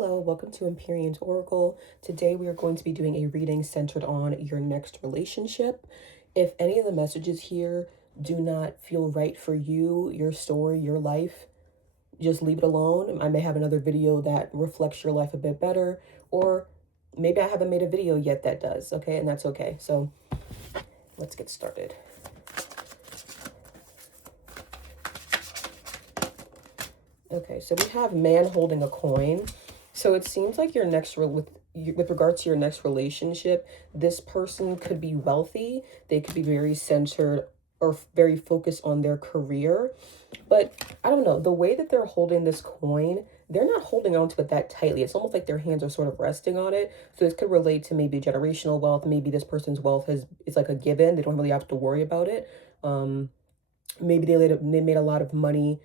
Hello, welcome to Empyrean's Oracle. Today we are going to be doing a reading centered on your next relationship. If any of the messages here do not feel right for you, your story, your life, just leave it alone. I may have another video that reflects your life a bit better, or maybe I haven't made a video yet that does, okay? And that's okay. So let's get started. Okay, so we have man holding a coin. So it seems like your next with regards to your next relationship, this person could be wealthy. They could be very centered or very focused on their career. But I don't know, the way that they're holding this coin, they're not holding on to it that tightly. It's almost like their hands are sort of resting on it. So this could relate to maybe generational wealth. Maybe this person's wealth is like a given. They don't really have to worry about it. Maybe they made a lot of money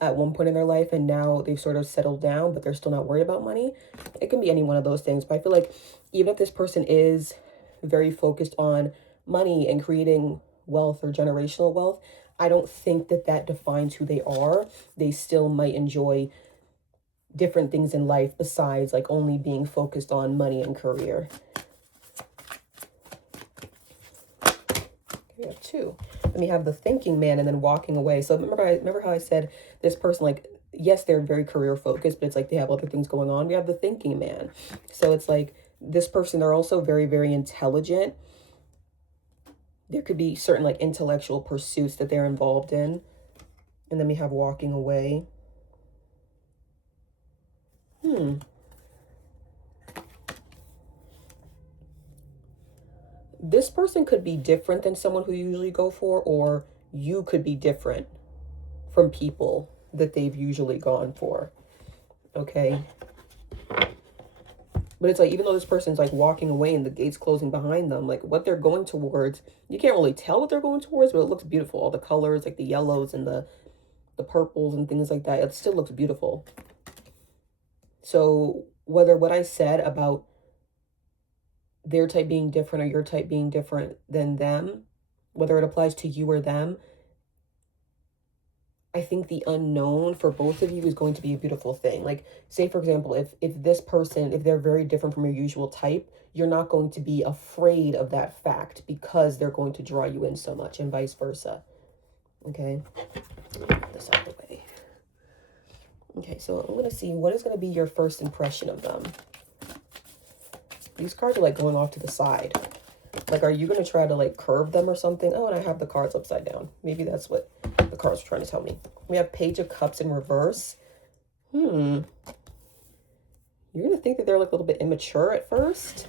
at one point in their life and now they've sort of settled down, but they're still not worried about money. It can be any one of those things. But I feel like even if this person is very focused on money and creating wealth or generational wealth, I don't think that that defines who they are. They still might enjoy different things in life besides like only being focused on money and career. We have two. And we have the thinking man and then walking away. So remember how I said this person, like, yes, they're very career focused, but it's like they have other things going on. We have the thinking man. So it's like this person, they're also very, very intelligent. There could be certain like intellectual pursuits that they're involved in. And then we have walking away. This person could be different than someone who you usually go for, or you could be different from people that they've usually gone for. Okay. But it's like, even though this person's like walking away and the gate's closing behind them, like what they're going towards, you can't really tell what they're going towards, but it looks beautiful. All the colors, like the yellows and the purples and things like that, it still looks beautiful. So whether what I said about their type being different or your type being different than them, whether it applies to you or them, I think the unknown for both of you is going to be a beautiful thing. Like, say, for example, if this person, if they're very different from your usual type, you're not going to be afraid of that fact because they're going to draw you in so much, and vice versa. Okay? Get this out of the way. Okay, so I'm going to see what is going to be your first impression of them. These cards are like going off to the side. Like, are you going to try to like curve them or something? Oh, and I have the cards upside down. Maybe that's what the cards are trying to tell me. We have Page of Cups in reverse. You're going to think that they're like a little bit immature at first.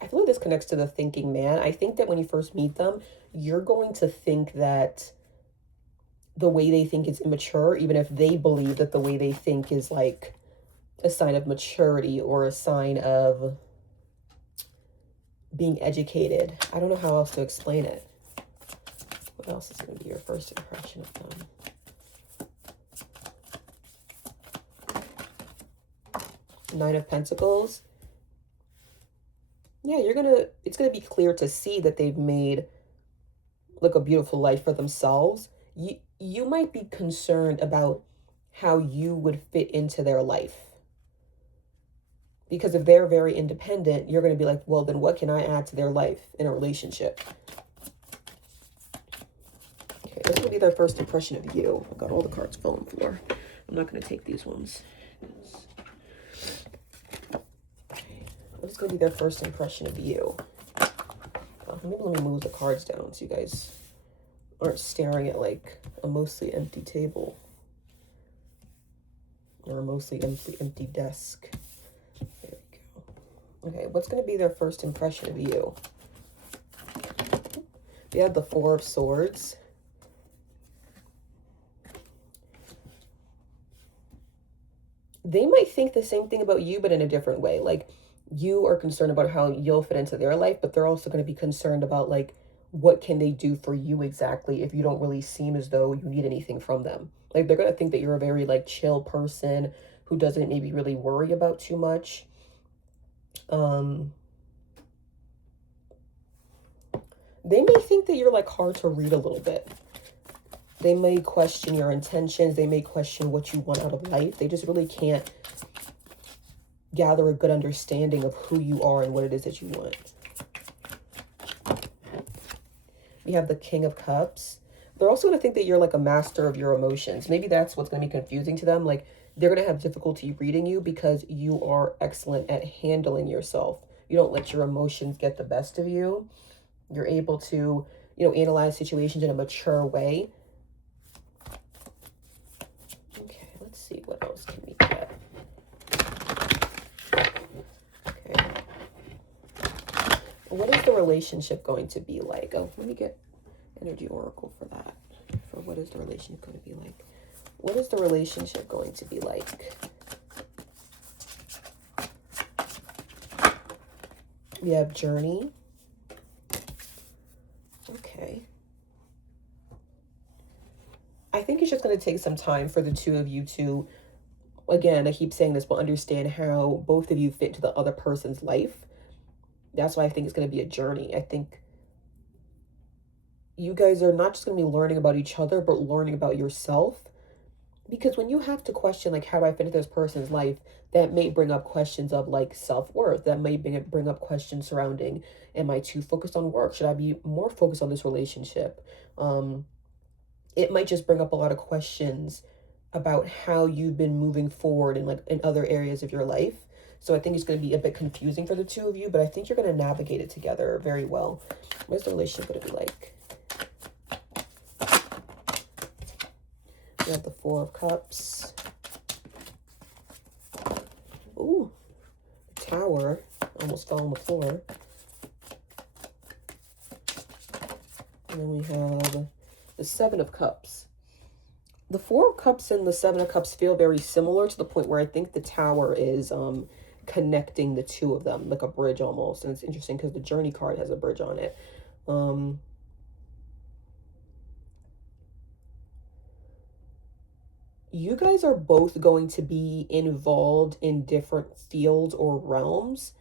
I feel like this connects to the thinking man. I think that when you first meet them, you're going to think that the way they think is immature, even if they believe that the way they think is like a sign of maturity or a sign of being educated. I don't know how else to explain it. What else is going to be your first impression of them? Nine of Pentacles. Yeah, it's going to be clear to see that they've made like a beautiful life for themselves. You might be concerned about how you would fit into their life. Because if they're very independent, you're going to be like, well, then what can I add to their life in a relationship? Okay, this will be their first impression of you. I've got all the cards falling floor. I'm not going to take these ones. What's going to be their first impression of you? Maybe let me move the cards down so you guys aren't staring at like a mostly empty table or a mostly empty desk. There we go. Okay, what's going to be their first impression of you? We have the Four of Swords. They might think the same thing about you, but in a different way. Like, you are concerned about how you'll fit into their life, but they're also going to be concerned about like, what can they do for you exactly if you don't really seem as though you need anything from them. Like, they're going to think that you're a very like chill person who doesn't maybe really worry about too much. They may think that you're like hard to read a little bit. They may question your intentions. They may question what you want out of life. They just really can't gather a good understanding of who you are and what it is that you want. We have the King of Cups. They're also going to think that you're like a master of your emotions. Maybe that's what's going to be confusing to them. Like, they're going to have difficulty reading you because you are excellent at handling yourself. You don't let your emotions get the best of you. You're able to, analyze situations in a mature way. Okay, let's see what else can we get. Okay. What is the relationship going to be like? Oh, let me get Energy Oracle for that. For what is the relationship going to be like? What is the relationship going to be like? We have Journey. Okay. I think it's just going to take some time for the two of you to, again, I keep saying this, but understand how both of you fit into the other person's life. That's why I think it's going to be a journey. I think you guys are not just going to be learning about each other, but learning about yourself. Because when you have to question, like, how do I fit into this person's life, that may bring up questions of, like, self-worth. That may bring up questions surrounding, am I too focused on work? Should I be more focused on this relationship? It might just bring up a lot of questions about how you've been moving forward in, like, in other areas of your life. So I think it's going to be a bit confusing for the two of you, but I think you're going to navigate it together very well. What's the relationship going to be like? We have the Four of Cups. Ooh, the Tower. Almost fell on the floor. And then we have the Seven of Cups. The Four of Cups and the Seven of Cups feel very similar to the point where I think the Tower is connecting the two of them, like a bridge almost. And it's interesting because the Journey card has a bridge on it. You guys are both going to be involved in different fields or realms,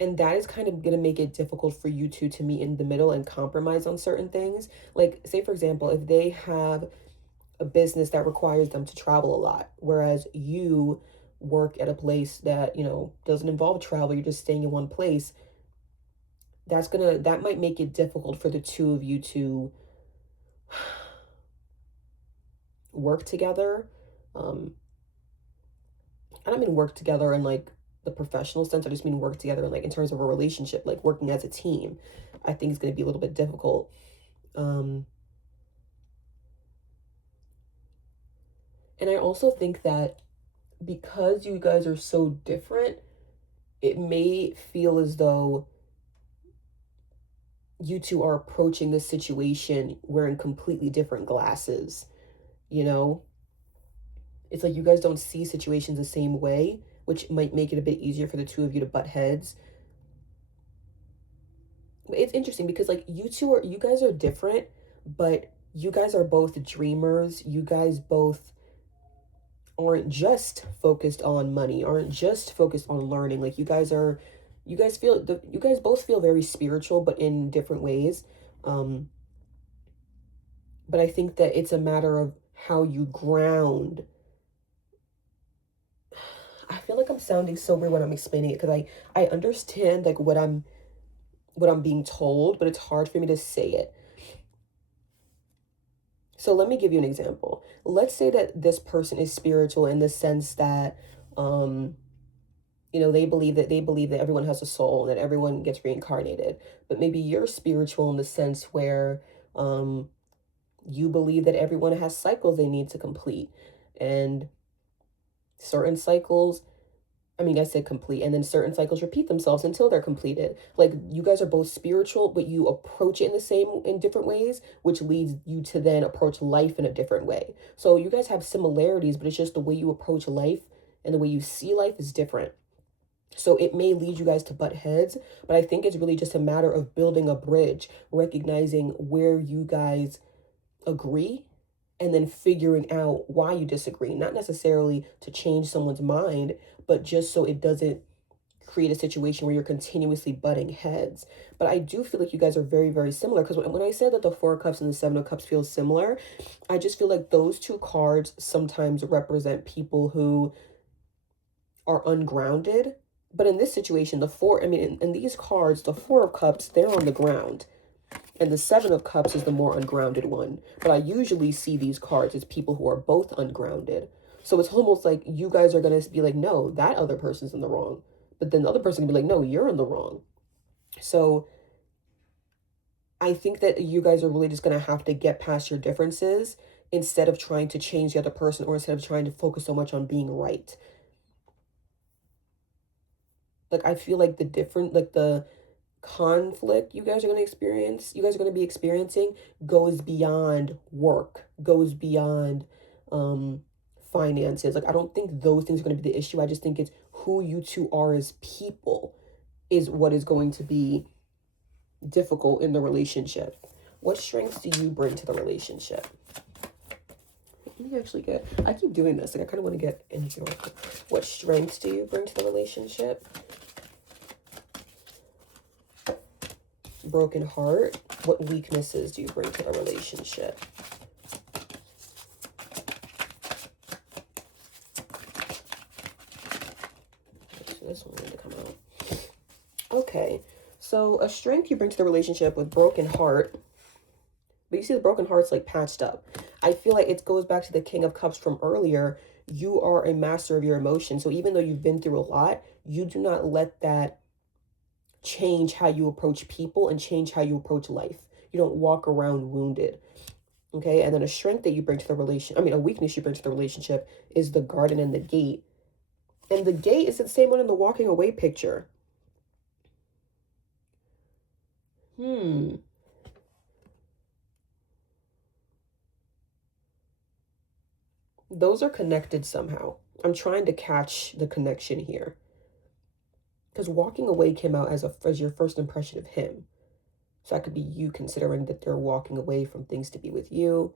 and that is kind of going to make it difficult for you two to meet in the middle and compromise on certain things. Like, say, for example, if they have a business that requires them to travel a lot, whereas you work at a place that, doesn't involve travel, you're just staying in one place, that might make it difficult for the two of you to work together. I don't mean work together in, like, the professional sense. I just mean work together in, like, in terms of a relationship, like working as a team. I think it's going to be a little bit difficult. And I also think that because you guys are so different, it may feel as though you two are approaching this situation wearing completely different glasses, It's like you guys don't see situations the same way, which might make it a bit easier for the two of you to butt heads. It's interesting because, like, you guys are different, but you guys are both dreamers. You guys both aren't just focused on money, aren't just focused on learning. Like, you guys both feel very spiritual, but in different ways. But I think that it's a matter of how you ground. I feel like I'm sounding so weird when I'm explaining it because I understand, like, what I'm being told, but it's hard for me to say it. So let me give you an example. Let's say that this person is spiritual in the sense that, they believe that everyone has a soul and that everyone gets reincarnated. But maybe you're spiritual in the sense where, you believe that everyone has cycles they need to complete, and certain cycles, I said complete, and then certain cycles repeat themselves until they're completed. Like, you guys are both spiritual, but you approach it in different ways, which leads you to then approach life in a different way. So you guys have similarities, but it's just the way you approach life and the way you see life is different. So it may lead you guys to butt heads, but I think it's really just a matter of building a bridge, recognizing where you guys agree, and then figuring out why you disagree. Not necessarily to change someone's mind, but just so it doesn't create a situation where you're continuously butting heads. But I do feel like you guys are very, very similar, because when I said that the Four of Cups and the Seven of Cups feel similar, I just feel like those two cards sometimes represent people who are ungrounded. But in this situation, in these cards, the Four of Cups, they're on the ground. And the Seven of Cups is the more ungrounded one. But I usually see these cards as people who are both ungrounded. So it's almost like you guys are going to be like, no, that other person's in the wrong. But then the other person can be like, no, you're in the wrong. So I think that you guys are really just going to have to get past your differences instead of trying to change the other person, or instead of trying to focus so much on being right. Like, I feel like the conflict you guys are going to be experiencing goes beyond work, goes beyond finances. Like, I don't think those things are going to be the issue. I just think it's who you two are as people is what is going to be difficult in the relationship. What strengths do you bring to the relationship? Let me actually I keep doing this. Like, I kind of want to get in here. What strengths do you bring to the relationship? Broken heart. What weaknesses do you bring to the relationship? So this one needs to come out. Okay, so a strength you bring to the relationship with broken heart. But you see the broken heart's like patched up. I feel like it goes back to the King of Cups from earlier. You are a master of your emotions. So even though you've been through a lot, you do not let that change how you approach people and change how you approach life. You don't walk around wounded. Okay, and then a strength that you bring to the a weakness you bring to the relationship is the garden and the gate. And the gate is the same one in the walking away picture. Those are connected somehow. I'm trying to catch the connection here. Because walking away came out as your first impression of him. So that could be you considering that they're walking away from things to be with you,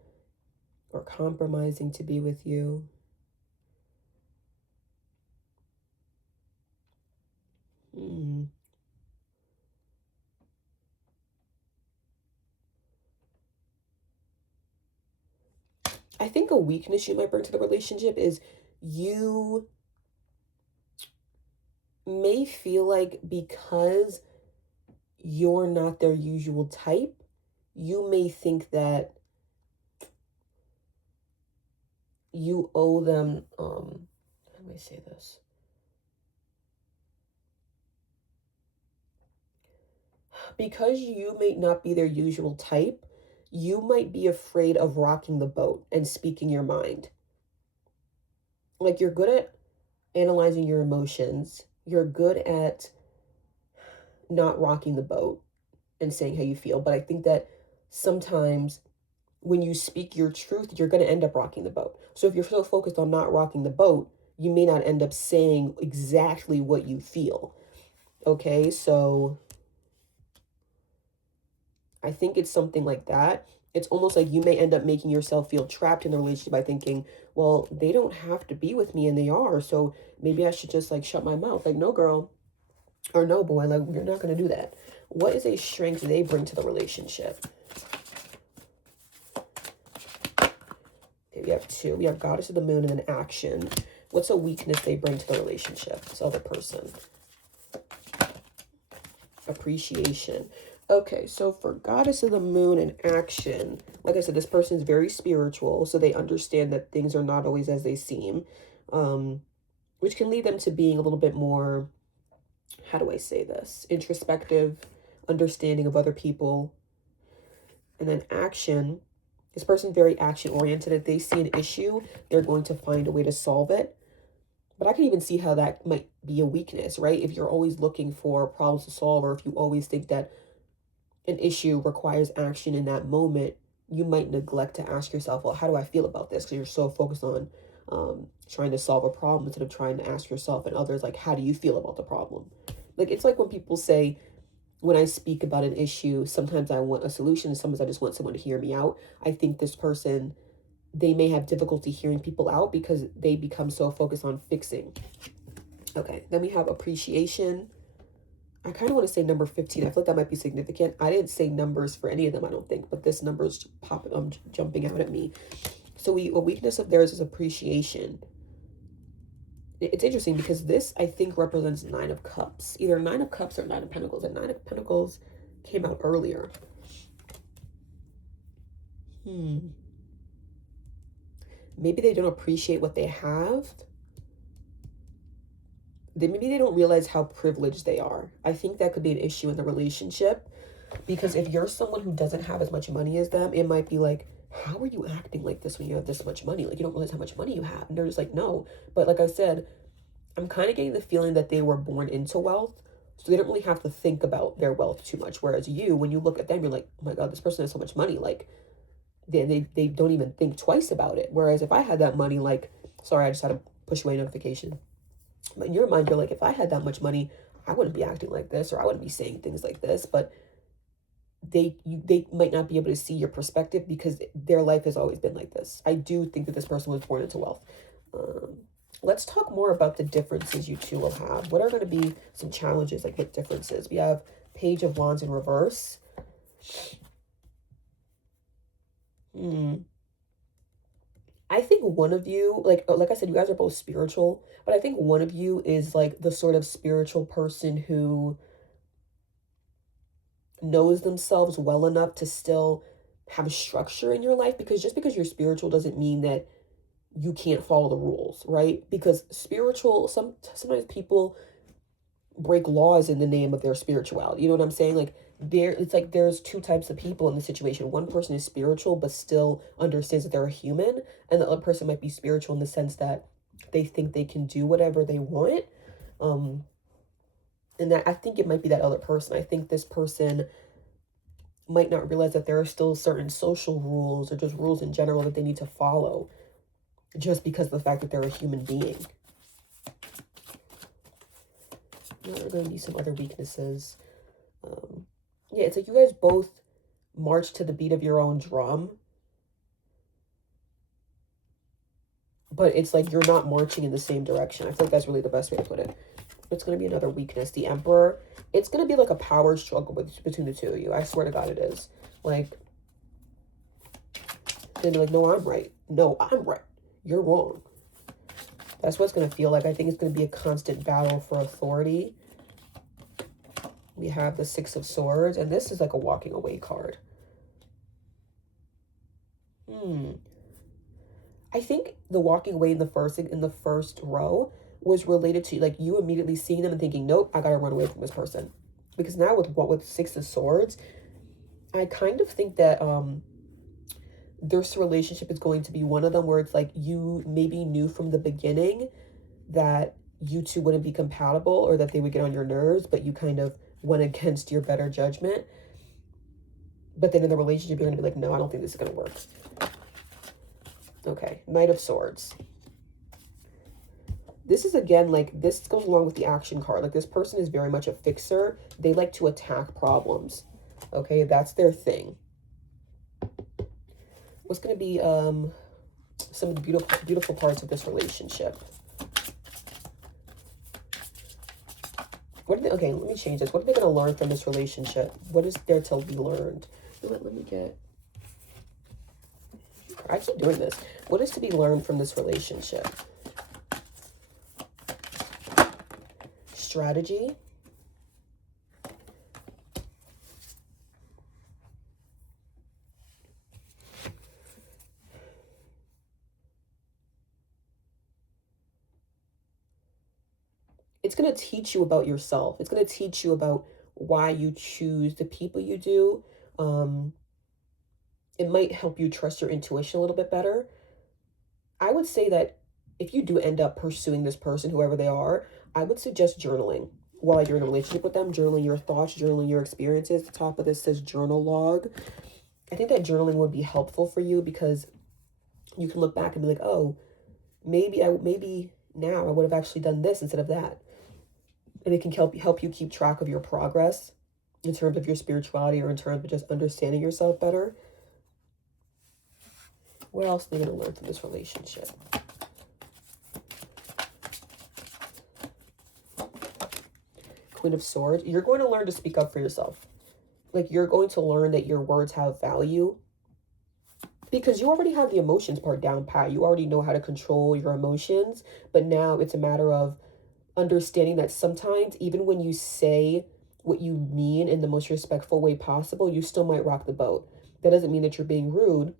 or compromising to be with you. I think a weakness you might bring to the relationship is you may feel like because you're not their usual type, you may think that you owe them, how do I say this? Because you may not be their usual type, you might be afraid of rocking the boat and speaking your mind. Like, you're good at analyzing your emotions. You're good at not rocking the boat and saying how you feel. But I think that sometimes when you speak your truth, you're going to end up rocking the boat. So if you're so focused on not rocking the boat, you may not end up saying exactly what you feel. Okay, so I think it's something like that. It's almost like you may end up making yourself feel trapped in the relationship by thinking, well, they don't have to be with me and they are, so maybe I should just like shut my mouth. Like, no, girl, or no, boy, like, you're not going to do that. What is a strength they bring to the relationship? Okay, we have two. We have Goddess of the Moon and then Action. What's a weakness they bring to the relationship, this other person? Appreciation. Okay, so for Goddess of the Moon and Action, like I said, this person is very spiritual, so they understand that things are not always as they seem, which can lead them to being a little bit more, how do I say this, introspective, understanding of other people. And then Action, this person's very action-oriented. If they see an issue, they're going to find a way to solve it. But I can even see how that might be a weakness, right? If you're always looking for problems to solve, or if you always think that an issue requires action in that moment, you might neglect to ask yourself, well, how do I feel about this? Because you're so focused on trying to solve a problem instead of trying to ask yourself and others, like, how do you feel about the problem? Like, it's like when people say, when I speak about an issue, sometimes I want a solution, sometimes I just want someone to hear me out. I think this person, they may have difficulty hearing people out because they become so focused on fixing. Okay, then we have appreciation. I kind of want to say number 15. I feel like that might be significant. I didn't say numbers for any of them, I don't think, but this number is jumping out at me. So a weakness of theirs is appreciation. It's interesting because this, I think, represents 9 of Cups. Either 9 of Cups or 9 of Pentacles. And 9 of Pentacles came out earlier. Maybe they don't appreciate what they have. Maybe they don't realize how privileged they are. I think that could be an issue in the relationship. Because if you're someone who doesn't have as much money as them, it might be like, how are you acting like this when you have this much money? Like, you don't realize how much money you have. And they're just like, no. But like I said, I'm kind of getting the feeling that they were born into wealth. So they don't really have to think about their wealth too much. Whereas you, when you look at them, you're like, oh my God, this person has so much money. Like, they don't even think twice about it. Whereas if I had that money, like, sorry, I just had a push away notification. But in your mind, you're like, if I had that much money, I wouldn't be acting like this, or I wouldn't be saying things like this. But they might not be able to see your perspective because their life has always been like this. I do think that this person was born into wealth. Let's talk more about the differences you two will have. What are going to be some challenges, like what differences? We have Page of Wands in reverse. I think one of you, like I said, you guys are both spiritual, but I think one of you is like the sort of spiritual person who knows themselves well enough to still have structure in your life, because just because you're spiritual doesn't mean that you can't follow the rules, right? Because sometimes people break laws in the name of their spirituality. You know what I'm saying? Like it's like there's 2 types of people in the situation. One person is spiritual but still understands that they're a human, and the other person might be spiritual in the sense that they think they can do whatever they want. And that I think it might be that other person. I think this person might not realize that there are still certain social rules or just rules in general that they need to follow just because of the fact that they're a human being. Now there are going to be some other weaknesses. Yeah, it's like you guys both march to the beat of your own drum, but it's like you're not marching in the same direction. I feel like that's really the best way to put it. It's going to be another weakness. The Emperor. It's going to be like a power struggle between the two of you. I swear to God it is. Like, they'll be like, no, I'm right. No, I'm right. You're wrong. That's what it's going to feel like. I think it's going to be a constant battle for authority. We have the 6 of Swords, and this is like a walking away card. I think the walking away in the first row was related to like you immediately seeing them and thinking, nope, I gotta run away from this person. Because now with 6 of Swords, I kind of think that this relationship is going to be one of them where it's like you maybe knew from the beginning that you two wouldn't be compatible or that they would get on your nerves, but you kind of went against your better judgment. But then in the relationship, you're going to be like, no, I don't think this is going to work. Okay, Knight of Swords. This is, again, like, this goes along with the action card. Like, this person is very much a fixer. They like to attack problems. Okay, that's their thing. What's going to be some of the beautiful parts of this relationship? Okay, let me change this. What are they going to learn from this relationship? What is there to be learned? Let me get... I keep doing this. What is to be learned from this relationship? Strategy. It's going to teach you about yourself. It's going to teach you about why you choose the people you do. It might help you trust your intuition a little bit better. I would say that if you do end up pursuing this person, whoever they are, I would suggest journaling while you're in a relationship with them. Journaling your thoughts, journaling your experiences. The top of this says journal log. I think that journaling would be helpful for you because you can look back and be like, oh, maybe now I would have actually done this instead of that. And it can help you keep track of your progress in terms of your spirituality or in terms of just understanding yourself better. What else are they going to learn from this relationship? Queen of Swords, you're going to learn to speak up for yourself. Like, you're going to learn that your words have value, because you already have the emotions part down pat. You already know how to control your emotions, but now it's a matter of understanding that sometimes, even when you say what you mean in the most respectful way possible, you still might rock the boat. That doesn't mean that you're being rude.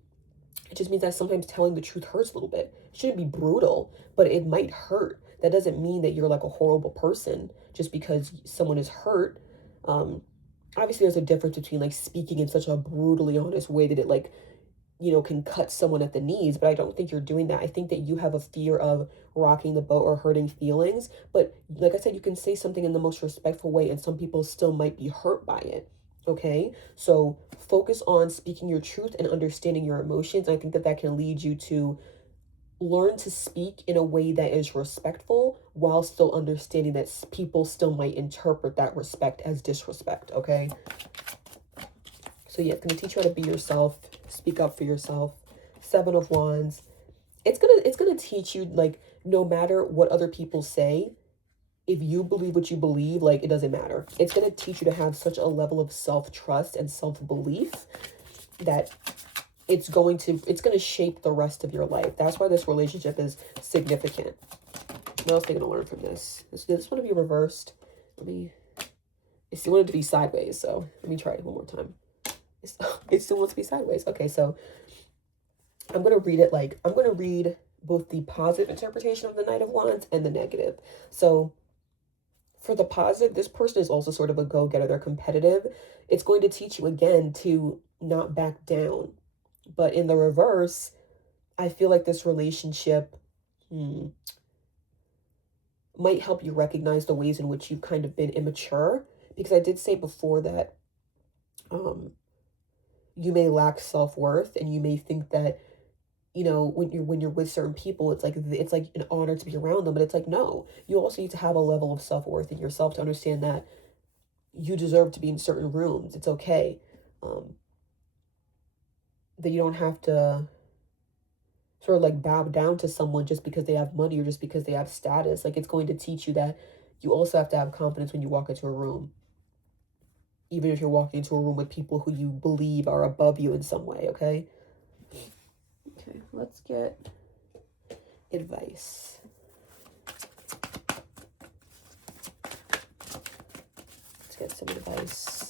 It just means that sometimes telling the truth hurts a little bit. It shouldn't be brutal, but it might hurt. That doesn't mean that you're like a horrible person just because someone is hurt. Obviously, there's a difference between like speaking in such a brutally honest way that it like, you know, can cut someone at the knees, but I don't think you're doing that. I think that you have a fear of rocking the boat or hurting feelings, but like I said, you can say something in the most respectful way and some people still might be hurt by it. Okay, so focus on speaking your truth and understanding your emotions. I think that that can lead you to learn to speak in a way that is respectful while still understanding that people still might interpret that respect as disrespect. Okay, so yeah, it's going to teach you how to be yourself, speak up for yourself. Seven of Wands. It's gonna teach you, like, no matter what other people say, if you believe what you believe, like, it doesn't matter. It's gonna teach you to have such a level of self-trust and self-belief that it's gonna shape the rest of your life. That's why this relationship is significant. What else are they gonna learn from this? This want to be reversed. It still wanted to be sideways, so let me try it one more time. It still wants to be sideways. Okay, so I'm going to read both the positive interpretation of the Knight of Wands and the negative. So for the positive, this person is also sort of a go-getter. They're competitive. It's going to teach you, again, to not back down. But in the reverse, I feel like this relationship might help you recognize the ways in which you've kind of been immature. Because I did say before that you may lack self-worth, and you may think that, you know, when you're with certain people, it's like an honor to be around them, but it's like, no, you also need to have a level of self-worth in yourself to understand that you deserve to be in certain rooms. It's okay. That you don't have to sort of like bow down to someone just because they have money or just because they have status. Like, it's going to teach you that you also have to have confidence when you walk into a room, even if you're walking into a room with people who you believe are above you in some way. Okay, let's get advice. Let's get some advice.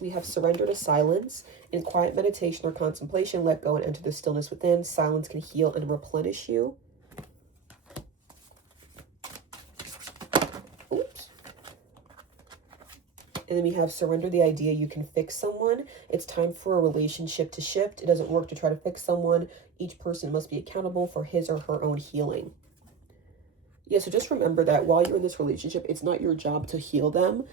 We have surrender to silence. In quiet meditation or contemplation, let go and enter the stillness within. Silence can heal and replenish you. Oops. And then we have surrender the idea you can fix someone. It's time for a relationship to shift. It doesn't work to try to fix someone. Each person must be accountable for his or her own healing. Yeah, so just remember that while you're in this relationship, it's not your job to heal them.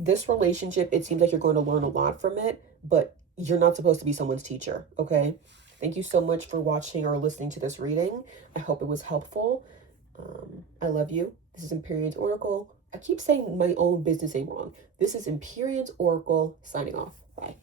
This relationship, it seems like you're going to learn a lot from it, but you're not supposed to be someone's teacher, okay? Thank you so much for watching or listening to this reading. I hope it was helpful. I love you. This is Empyrean's Oracle. I keep saying my own business name wrong. This is Empyrean's Oracle, signing off. Bye.